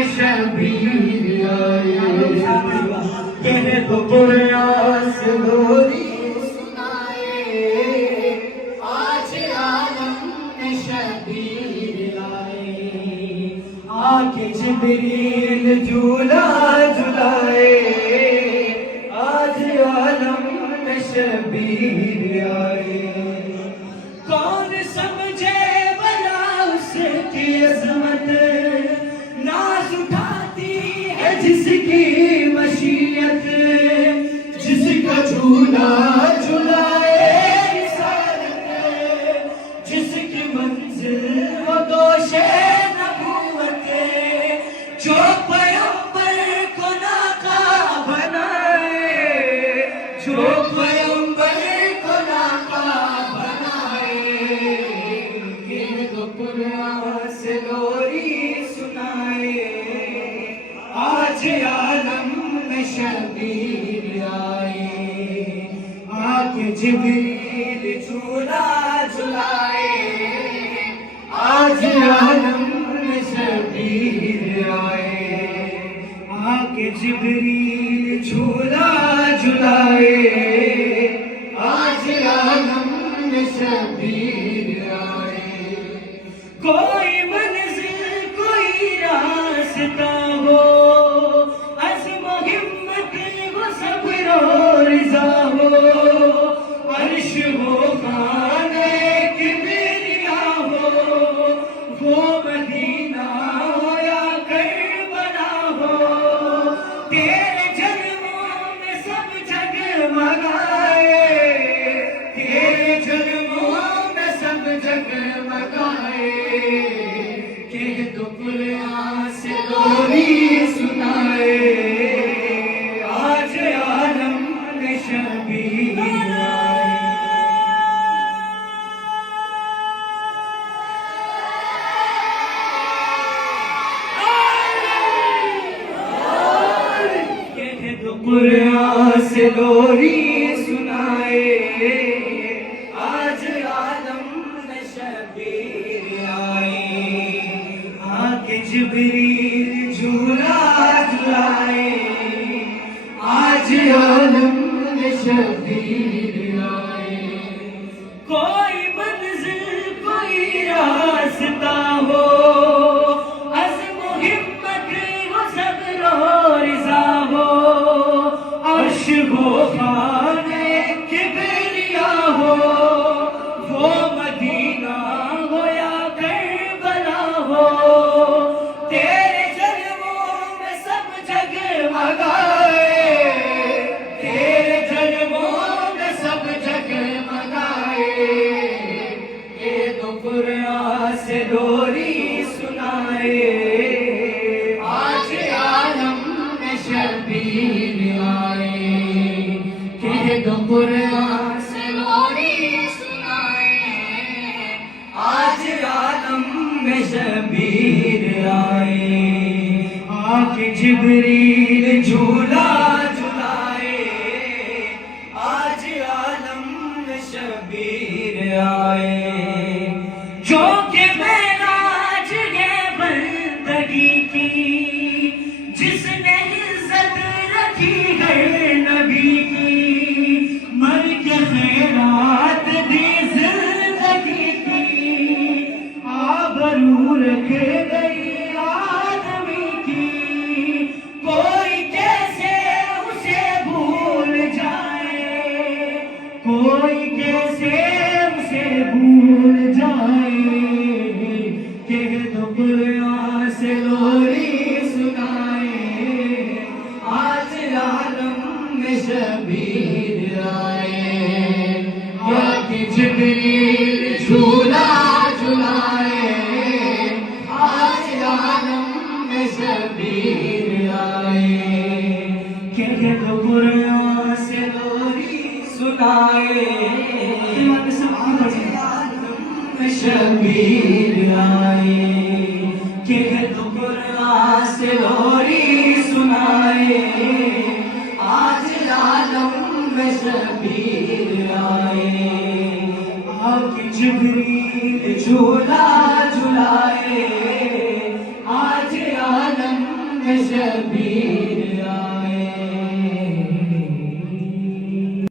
میں شبیر آئے کہہ دو قرآن سے لوری سنائے آج عالم میں شبیر آئے آ کے جبریل جھولا جھلائے آج عالم میں شبیر آئے کون سمجھے بلا اس کی عظمت ناز اٹھاتی ہے جس کی مشیت جس کا جھولا جھلائے رسالت جس کی منزل وہ دوش نبوت جو پیغمبر کو ناکا بنائے جو پیغمبر کو ناکا بنائے کہ تو قرآن سے لوری سنائے آج عالم میں شبیر آئے آج جبریل جھولا جھلائے آج عالم میں شبیر آئے آج جبریل جھولا جھلائے آج عالم میں شبیر آئے کوئی منزل کوئی راستہ ہو عزم و ہمت وہ صبر و رضا ہو عرش ہو خانہ کبریا ہو وہ مدینہ ہو یا کربلا ہو تیرے جلووں میں سب جگمگائے تیرے جلووں میں سب جگمگائے کہ تو قرآن سے لوری سنائے آج عالم میں شبیر قرآن سے لوری سنائے آج عالم میں شبیر آئے آ کے جبریل جھولا جھلائے آج عالم میں شبیر آئے کوئی منزل کوئی راستہ ہو عزم و ہمت وہ صبر و رضا ہو عرش ہو خانہ کبریا ہو وہ مدینہ ہو یا کربلا ہو تیرے جلووں میں سب جگمگائے تیرے جلووں میں سب جگمگائے یہ تو قرآن سے لوری سنائے آج عالم میں شبیر آئے کہہ دو قرآن سے لوری سنائے آج عالم میں شبیر آئے آ کے جبریل جھولا جھلائے آج عالم میں شبیر آئے جو کہ معراج ہے بندگی کی جس نے عزت رکھی ہے نبی کی مر کے خیرات دی زندگی کی آبرو رکھ گئی آدمی کی کوئی کیسے اسے بھول جائے کوئی کیسے اسے بھول جائے کہہ دو قرآن سے لوری سنائے آج عالم میں شبیر آئے آج جبریل جھولا جھلائے آج عالم میں شبیر آئے کہہ دو قرآن سے لوری سنائے شبیر آئے کہہ دو قرآن سے لوری سنائے آج عالم میں شبیر آئے آپ جبریل جھولا جھلائے آج عالم میں شبیر آئے